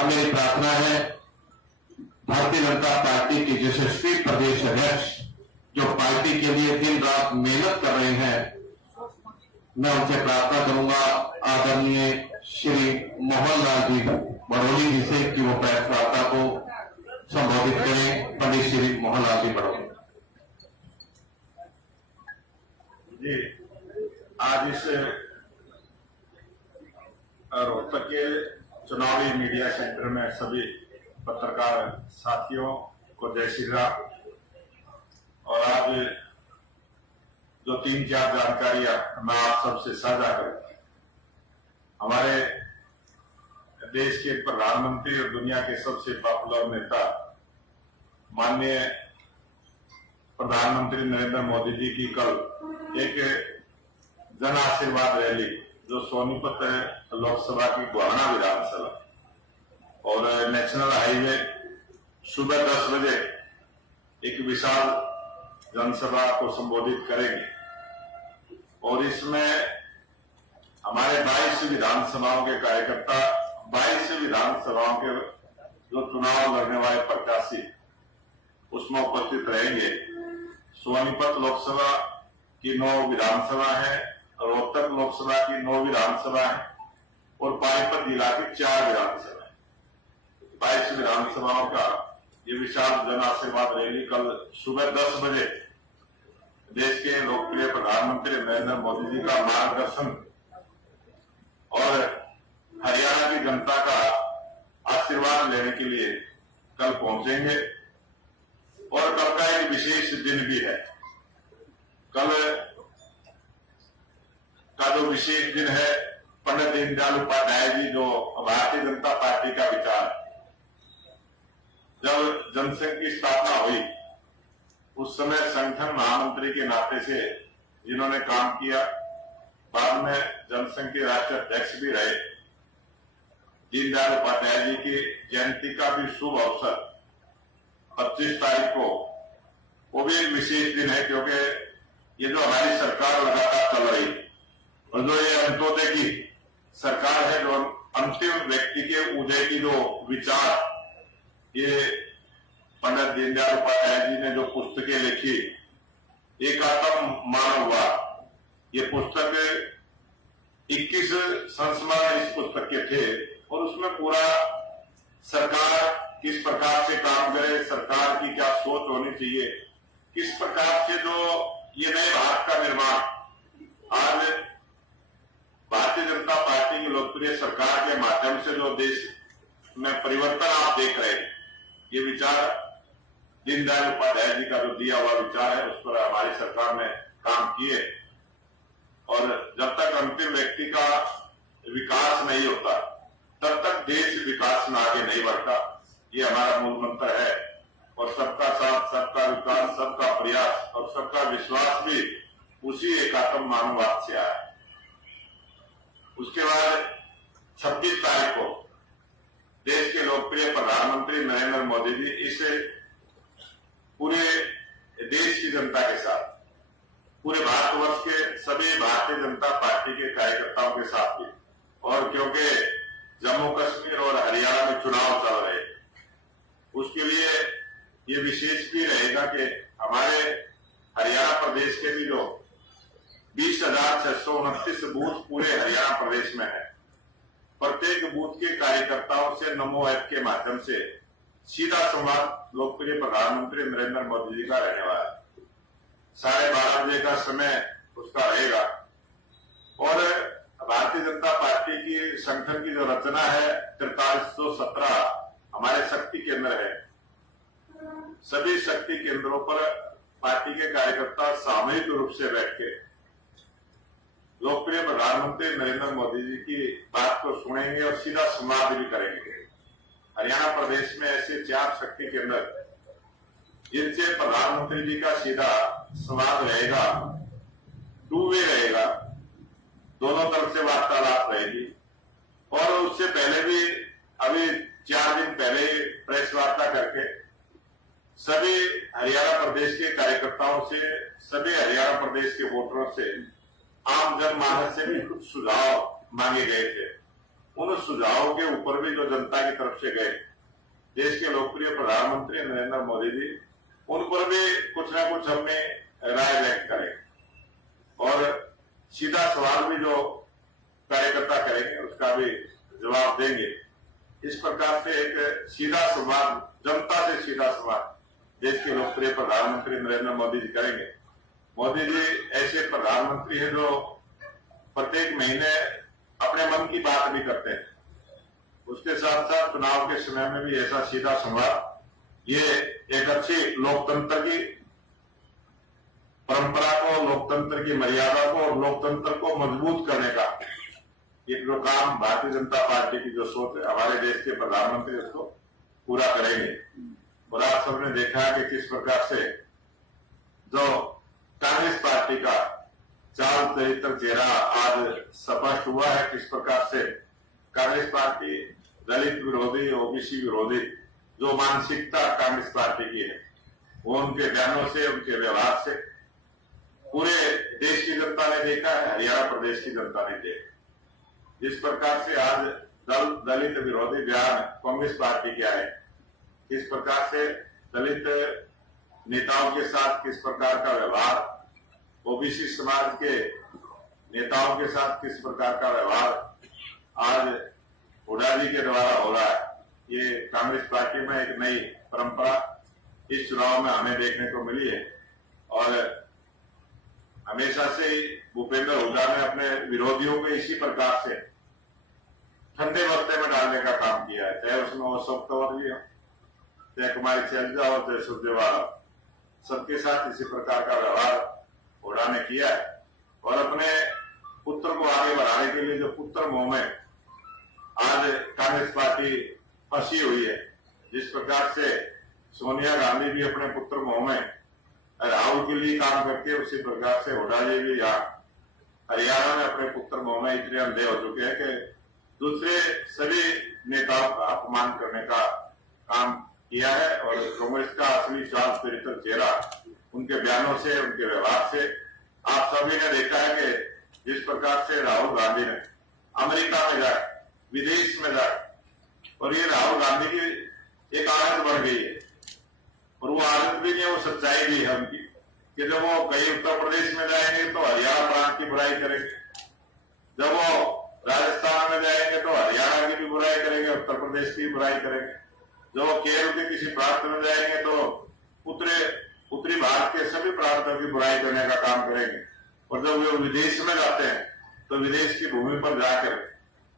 अब मेरी प्रार्थना है भारतीय जनता पार्टी के यशस्वी प्रदेश अध्यक्ष जो पार्टी के लिए दिन रात मेहनत कर रहे हैं, मैं उनसे प्रार्थना करूंगा आदरणीय श्री मोहन लाल जी बड़ौली जी से कि वो प्रेस वार्ता को संबोधित करें। पंडित श्री मोहन लाल जी बड़ौली जी। आज इस रोहतक के चुनावी मीडिया सेंटर में सभी पत्रकार साथियों को जय श्री राम। और आज जो 3-4 जानकारियां मैं आप सबसे साझा करूं। हमारे देश के प्रधानमंत्री और दुनिया के सबसे पॉपुलर नेता माननीय प्रधानमंत्री नरेंद्र मोदी जी की कल एक जन आशीर्वाद रैली जो सोनीपत लोकसभा की गोहाना विधानसभा और नेशनल हाईवे सुबह 10 बजे एक विशाल जनसभा को संबोधित करेंगे। और इसमें हमारे 22 विधानसभाओं के कार्यकर्ता 22 विधानसभाओं के जो चुनाव लड़ने वाले प्रत्याशी उसमें उपस्थित रहेंगे। सोनीपत लोकसभा की 9 विधानसभा है, रोहतक लोकसभा की 9 विधानसभा है और पानीपत जिला की 4 विधानसभा है। 22 विधानसभाओं का ये विशाल जन आशीर्वाद रैली कल सुबह 10 बजे देश के लोकप्रिय प्रधानमंत्री नरेंद्र मोदी जी का मार्गदर्शन और हरियाणा की जनता का आशीर्वाद लेने के लिए कल पहुंचेंगे। और कल का एक विशेष दिन भी है। कल का जो विशेष दिन है, पंडित दीनदयाल उपाध्याय जी जो भारतीय जनता पार्टी का विचार, जब जनसंघ की स्थापना हुई उस समय संगठन महामंत्री के नाते से जिन्होंने काम किया, बाद में जनसंघ के राष्ट्रीय अध्यक्ष भी रहे, दीनदयाल उपाध्याय जी की जयंती का भी शुभ अवसर 25 तारीख को, वो भी एक विशेष दिन है क्योंकि ये जो हमारी सरकार लगातार चल रही और जो ये अंत्योदय की सरकार है, जो अंतिम व्यक्ति के उदय की जो विचार, ये पंडित दीनदयाल उपाध्याय जी ने जो पुस्तकें लिखी, एकात्म मानववाद, ये पुस्तक 21 संस्मरण इस पुस्तक के थे और उसमें पूरा सरकार किस प्रकार से काम करे, सरकार की क्या सोच होनी चाहिए, किस प्रकार से जो ये नए भारत का निर्माण आज भारतीय जनता पार्टी की लोकप्रिय सरकार के माध्यम से जो देश में परिवर्तन आप देख रहे हैं, ये विचार दीनदयाल उपाध्याय जी का जो दिया हुआ विचार है, उस पर हमारी सरकार ने काम किए। और जब तक अंतिम व्यक्ति का विकास नहीं होता तब तक देश विकास में आगे नहीं बढ़ता, ये हमारा मूल मंत्र है। और सबका साथ, सबका विकास, सबका प्रयास और सबका विश्वास भी उसी एकात्म मानववाद से आया। उसके बाद 26 तारीख को देश के लोकप्रिय प्रधानमंत्री नरेंद्र मोदी जी इस पूरे देश की जनता के साथ, पूरे भारतवर्ष के सभी भारतीय जनता पार्टी के कार्यकर्ताओं के साथ भी, और क्योंकि जम्मू कश्मीर और हरियाणा में चुनाव चल रहे, उसके लिए ये विशेष भी रहेगा कि हमारे हरियाणा प्रदेश के भी जो 20,629 बूथ पूरे हरियाणा प्रदेश में है, प्रत्येक बूथ के कार्यकर्ताओं से नमो ऐप के माध्यम से सीधा संवाद लोकप्रिय प्रधानमंत्री नरेंद्र मोदी जी का रहने वाला है। 12:30 बजे का समय उसका रहेगा। और भारतीय जनता पार्टी की संगठन की जो रचना है, 4317 हमारे शक्ति केंद्र है। सभी शक्ति केंद्रों पर पार्टी के कार्यकर्ता सामूहिक रूप से बैठ के लोकप्रिय प्रधानमंत्री नरेंद्र मोदी जी की बात को सुनेंगे और सीधा संवाद भी करेंगे। हरियाणा प्रदेश में ऐसे 4 शक्ति केंद्र जिनसे प्रधानमंत्री जी का सीधा संवाद रहेगा, टू वे रहेगा, दोनों तरफ से वार्तालाप रहेगी। और उससे पहले भी अभी 4 दिन पहले प्रेस वार्ता करके सभी हरियाणा प्रदेश के कार्यकर्ताओं से, सभी हरियाणा प्रदेश के वोटरों से, आम जनमानस से भी कुछ सुझाव मांगे गए थे। उन सुझावों के ऊपर भी जो जनता की तरफ से गए, देश के लोकप्रिय प्रधानमंत्री नरेंद्र मोदी जी, उन पर भी कुछ ना कुछ हमने राय व्यक्त करें और सीधा सवाल भी जो कार्यकर्ता करेंगे उसका भी जवाब देंगे। इस प्रकार से एक सीधा संवाद, जनता से सीधा संवाद देश के लोकप्रिय प्रधानमंत्री नरेंद्र मोदी जी करेंगे। मोदी जी ऐसे प्रधानमंत्री हैं जो प्रत्येक महीने अपने मन की बात भी करते हैं। उसके साथ साथ चुनाव के समय में भी ऐसा सीधा संवाद, ये एक अच्छी लोकतंत्र की परंपरा को, लोकतंत्र की मर्यादा को और लोकतंत्र को मजबूत करने का एक जो काम भारतीय जनता पार्टी की जो सोच है, हमारे देश के प्रधानमंत्री उसको पूरा करेंगे। और आप सबने देखा है कि किस प्रकार से जो कांग्रेस पार्टी का चाल चरित्र चेहरा आज स्पष्ट हुआ है, किस प्रकार से कांग्रेस पार्टी दलित विरोधी, ओबीसी विरोधी जो मानसिकता कांग्रेस पार्टी की है, वो उनके बयानों से, उनके व्यवहार से पूरे देश की जनता ने देखा है, हरियाणा प्रदेश की जनता ने देखा। जिस प्रकार से आज दलित विरोधी बयान कांग्रेस पार्टी के आए, किस प्रकार से दलित नेताओं के साथ किस प्रकार का व्यवहार, ओबीसी समाज के नेताओं के साथ किस प्रकार का व्यवहार आज हुड्डा जी के द्वारा हो रहा है, ये कांग्रेस पार्टी में एक नई परंपरा इस चुनाव में हमें देखने को मिली है। और हमेशा से ही भूपेंद्र हुड्डा ने अपने विरोधियों को इसी प्रकार से ठंडे बस्ते में डालने का काम किया है, चाहे उसमें वो अशोक तंवर जी हो, चाहे कुमारी शैलजा हो, चाहे सुरजेवाला, सबके साथ इसी प्रकार का व्यवहार हुड्डा ने किया है। और अपने पुत्र को आगे बढ़ाने के लिए जो पुत्र मोह में आज कांग्रेस पार्टी फंसी हुई है, जिस प्रकार से सोनिया गांधी भी अपने पुत्र मोह में राहुल के लिए काम करके, उसी प्रकार से हुड्डा जी भी यहाँ हरियाणा में अपने पुत्र मोह में इतने अंधे हो चुके हैं कि दूसरे सभी नेताओं का अपमान करने का काम किया है। और कांग्रेस का असली चाल चरित्र चेहरा उनके बयानों से, उनके व्यवहार से आप सभी ने देखा है कि जिस प्रकार से राहुल गांधी ने अमेरिका में जाए, विदेश में जाए, और ये राहुल गांधी की एक आदत बढ़ गई है, और वो आदत भी नहीं है, वो सच्चाई भी है उनकी, कि जब वो कहीं उत्तर प्रदेश में जाएंगे तो हरियाणा प्रांत की बुराई करेंगे, जब वो राजस्थान में जाएंगे तो हरियाणा की भी बुराई करेंगे, उत्तर प्रदेश की बुराई करेंगे, जब वो केरल के किसी प्रांत में जाएंगे तो उत्तरी भारत के सभी प्रांतों की बुराई करने का काम करेंगे। और जब वे विदेश में जाते हैं तो विदेश की भूमि पर जाकर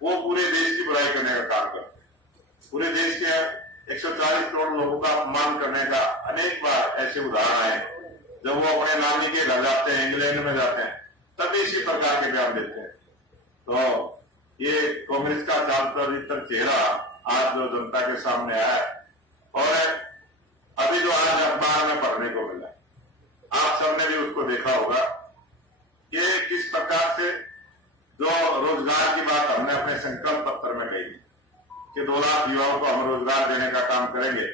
वो पूरे देश की बुराई करने का काम करते हैं। पूरे देश के 140 करोड़ लोगों का अपमान करने का अनेक बार ऐसे उदाहरण आए। जब वो अपने नानी के घर जाते हैं, इंग्लैंड में जाते हैं, तभी इसी प्रकार के बयान देते हैं। तो ये कांग्रेस का चाल चरित्र चेहरा आज जो जनता के सामने आया है, और अभी जो आज अखबार में पढ़ने को मिला, आप सबने भी उसको देखा होगा कि किस प्रकार से जो रोजगार की बात हमने अपने संकल्प पत्र में कही कि 2 लाख युवाओं को हम रोजगार देने का काम करेंगे,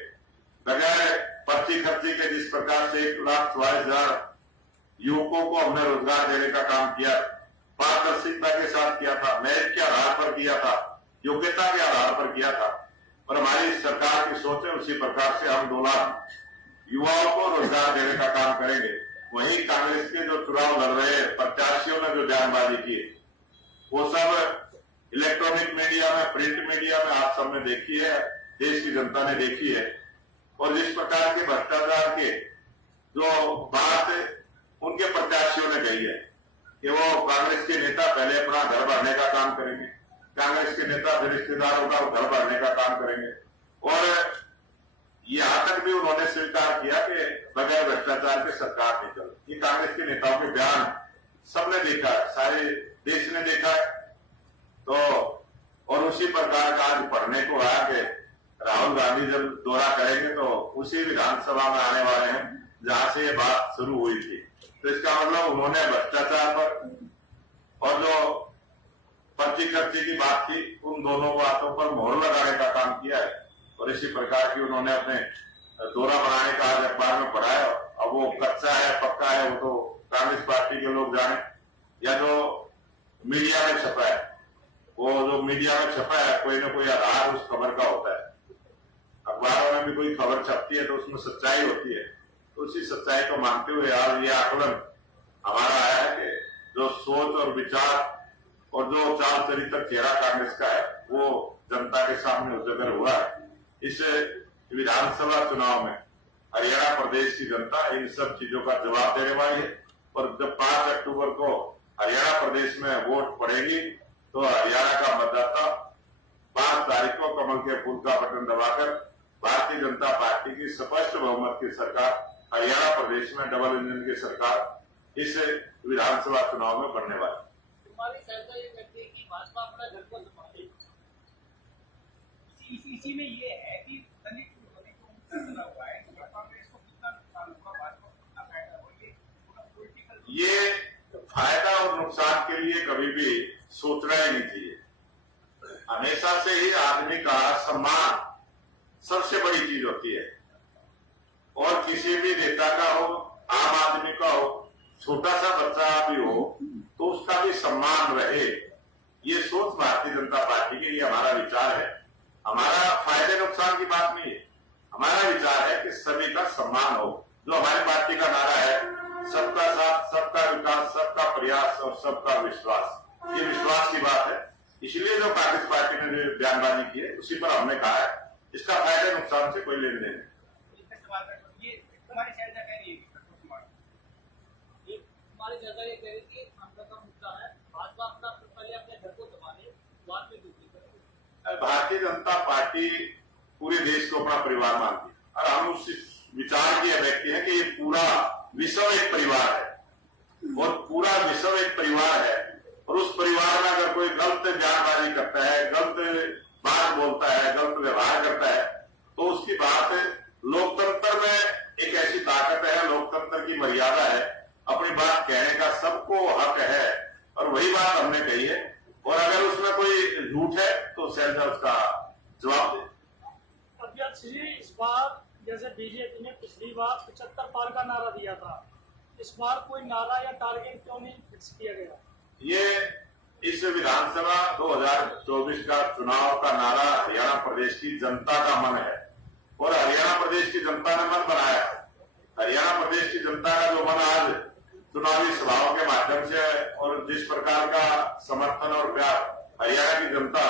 बगैर पर्ची खर्ची के जिस प्रकार से 1,44,000 युवकों को हमने रोजगार देने का काम किया, पारदर्शिता के साथ किया था, मेरिट के आधार पर किया था, योग्यता के आधार पर किया था, और हमारी सरकार की सोच है उसी प्रकार से हम 2 लाख युवाओं को रोजगार देने का काम करेंगे। वहीं कांग्रेस के जो चुनाव लड़ रहे प्रत्याशियों ने जो बयानबाजी की, वो सब इलेक्ट्रॉनिक मीडिया में, प्रिंट मीडिया में आप सबने देखी है, देश की जनता ने देखी है। और जिस प्रकार के भ्रष्टाचार के जो बात उनके प्रत्याशियों ने कही है कि वो कांग्रेस के नेता पहले अपना घर भरने का काम करेंगे, कांग्रेस के नेता फिर रिश्तेदारों का घर भरने का काम करेंगे, और यहां तक भी उन्होंने स्वीकार किया कि बगैर भ्रष्टाचार के सरकार नहीं चलती। ये कांग्रेस के नेताओं के बयान सबने देखा है, सारे देश ने देखा है। तो और उसी प्रकार का आज पढ़ने को आया कि राहुल गांधी जब दौरा करेंगे तो उसी विधानसभा में आने वाले हैं जहां से ये बात शुरू हुई थी। तो इसका मतलब उन्होंने भ्रष्टाचार पर और जो पर्ची खर्ची की बात थी, उन दोनों बातों पर मोहर लगाने का काम किया है। और इसी प्रकार की उन्होंने अपने दौरा बनाने का आज अखबार में पढ़ा है। अब वो कच्चा है पक्का है वो तो कांग्रेस पार्टी के लोग जाने, या जो मीडिया में छपा है वो जो मीडिया में छपा है कोई ना कोई आधार उस खबर का होता है। अखबारों में भी कोई खबर छपती है तो उसमें सच्चाई होती है, तो उसी सच्चाई को मानते हुए आज ये आकलन हमारा आया है कि जो सोच और विचार और जो चाल चरित्र चेहरा कांग्रेस का है वो जनता के सामने उजागर हुआ है। इस विधानसभा चुनाव में हरियाणा प्रदेश की जनता इन सब चीजों का जवाब देने वाली है और जब 5 अक्टूबर को हरियाणा प्रदेश में वोट पड़ेगी तो हरियाणा का मतदाता 5 तारीख को कमल के फूल का बटन दबाकर भारतीय जनता पार्टी की स्पष्ट बहुमत की सरकार हरियाणा प्रदेश में डबल इंजन की सरकार इस विधानसभा चुनाव में बनने वाली। हमारी सहता ये कहती है कि भाजपा अपना घर को संभाले। इसी में ये है कि दलित बना हुआ है कि कांग्रेस को कितना नुकसान होगा, भाजपा को कितना फायदा होगा, ये पूरा पॉलिटिकल ये फायदा और नुकसान के लिए कभी भी सोचना ही नहीं चाहिए। हमेशा से ही आदमी का सम्मान सबसे बड़ी चीज होती है और किसी भी नेता का हो, आम आदमी का हो, छोटा सा बच्चा भी हो तो उसका भी सम्मान रहे, ये सोच भारतीय जनता पार्टी की, ये हमारा विचार है। हमारा फायदे नुकसान की बात नहीं है, हमारा विचार है कि सभी का सम्मान हो। जो हमारी पार्टी का नारा है सबका साथ, सबका विकास, सबका प्रयास और सबका विश्वास, ये विश्वास की बात है। इसलिए जो कांग्रेस पार्टी ने जो बयानबाजी की है उसी पर हमने कहा है इसका फायदे नुकसान से कोई लेन देन नहीं। ये हमारी सहता कह रही है कि हमारी सहता ये कह रही है कि हमका का मुद्दा है भाजपा अपना पहले अपने घर को संभाले, बाद में दूसरी करें। भारतीय जनता पार्टी पूरे देश को अपना परिवार मानती है और हम उस विचार के व्यक्ति हैं कि ये पूरा विश्व एक परिवार है और पूरा विश्व एक परिवार है और उस परिवार में अगर कोई गलत बयानबाजी करता है, गलत बात बोलता है, गलत व्यवहार करता है तो उसकी बात लोकतंत्र में एक ऐसी ताकत है, लोकतंत्र की मर्यादा है, अपनी बात कहने का सबको हक है और वही बात हमने कही है। और अगर उसमें कोई झूठ है तो सेंसर उसका जवाब दे। अध्यक्ष जी, इस बार जैसे बीजेपी ने पिछली बार 75 पार का नारा दिया था, इस बार कोई नारा या टारगेट क्यों नहीं फिक्स किया गया? ये इस विधानसभा 2024 का चुनाव का नारा हरियाणा प्रदेश की जनता का मन है और हरियाणा प्रदेश की जनता ने मन बनाया। हरियाणा प्रदेश की जनता का जो मन आज चुनावी सभाओं के माध्यम से और जिस प्रकार का समर्थन और प्यार हरियाणा की जनता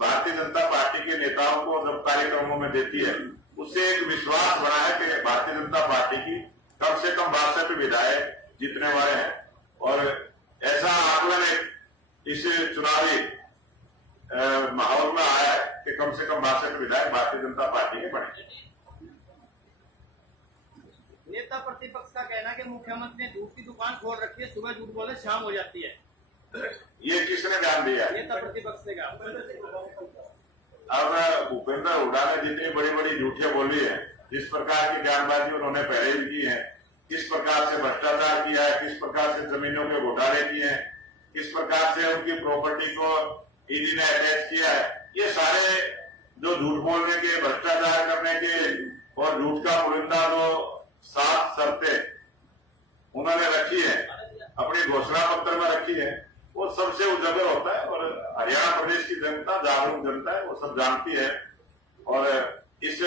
भारतीय जनता पार्टी के नेताओं को जब कार्यक्रमों में देती है उससे एक विश्वास बना है कि भारतीय जनता पार्टी की कम से कम 62 विधायक जीतने वाले हैं और ऐसा आकलन इस चुनावी माहौल में आया है कि कम से कम 62 विधायक भारतीय जनता पार्टी के बने। नेता प्रतिपक्ष का कहना है कि मुख्यमंत्री ने झूठ की दुकान खोल रखी है, सुबह झूठ बोले शाम हो जाती है। ये किसने बयान दिया? नेता प्रतिपक्ष ने कहा। अब भूपेंद्र हुड्डा ने जितनी बड़ी बड़ी झूठियां बोली है, जिस प्रकार की बयानबाजी उन्होंने पहले भी की है, किस प्रकार से भ्रष्टाचार किया है, किस प्रकार से जमीनों के घोटाले किए हैं, किस प्रकार से उनकी प्रॉपर्टी को ईडी ने अटैच किया है, ये सारे जो झूठ बोलने के, भ्रष्टाचार करने के और झूठ का पुलिंदा जो 7 शर्तें उन्होंने रखी है अपने घोषणा पत्र में रखी है वो सबसे उजागर होता है और हरियाणा प्रदेश की जनता जागरूक जनता है, वो सब जानती है और इस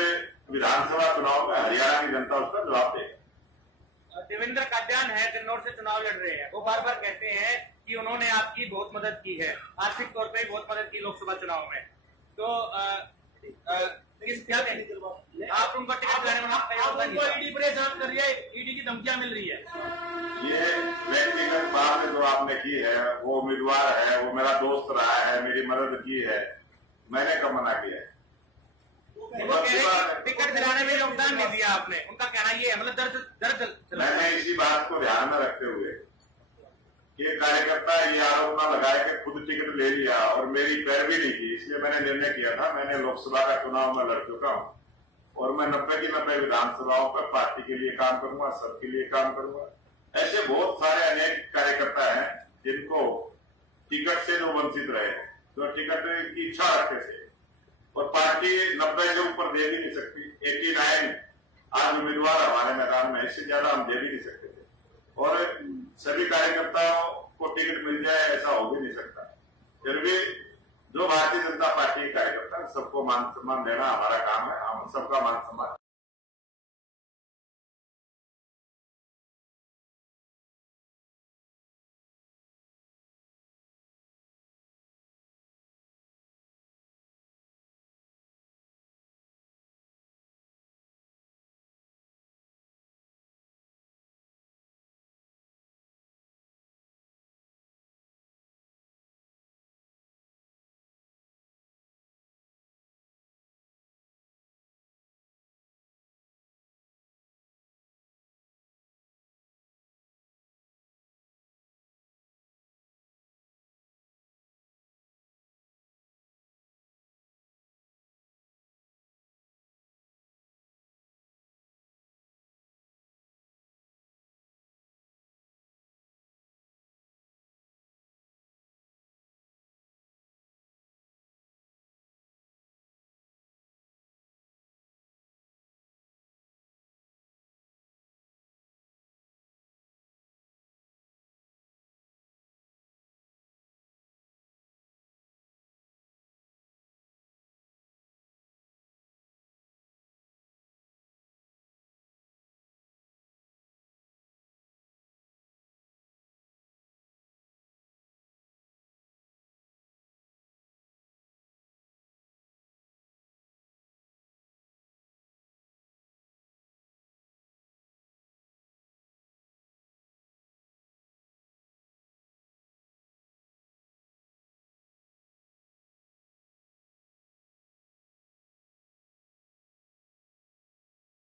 विधानसभा चुनाव में हरियाणा की जनता उसका जवाब देगी। देवेंद्र काद्यान है, कन्नौज से चुनाव लड़ रहे हैं, वो बार बार कहते हैं कि उन्होंने आपकी बहुत मदद की है, आर्थिक तौर पे बहुत मदद की लोकसभा चुनाव में, तो किस क्या आप उनको टिकट दिलाने ईडी परेशान कर रही है, ईडी की धमकियां मिल रही है। ये व्यक्तिगत बात जो आपने की है, वो उम्मीदवार है, वो मेरा दोस्त रहा है, मेरी मदद की है, मैंने कब मना किया है? टिकट दिलाने में योगदान नहीं दिया आपने, उनका कहना ये है, मतलब दर्द मैंने इसी बात को ध्यान में रखते हुए ये कार्यकर्ता ये आरोप न लगाए कि खुद टिकट ले लिया और मेरी पैरवी नहीं की, इसलिए मैंने निर्णय किया था मैंने लोकसभा का चुनाव में लड़ चुका हूँ और मैं 90 की 90 विधानसभाओं पर पार्टी के लिए काम करूंगा, सबके लिए काम करूंगा। ऐसे बहुत सारे अनेक कार्यकर्ता हैं जिनको टिकट से जो वंचित रहे, जो टिकट की इच्छा रखते थे और पार्टी 90 के ऊपर दे भी नहीं सकती, 89 आज उम्मीदवार हमारे मैदान में, इससे ज्यादा हम दे भी नहीं सकते थे और सभी कार्यकर्ताओं को टिकट मिल जाए ऐसा हो भी नहीं सकता। फिर भी जो भारतीय जनता पार्टी के कार्यकर्ता है, सबको मान सम्मान देना हमारा काम है। हम सबका मान सम्मान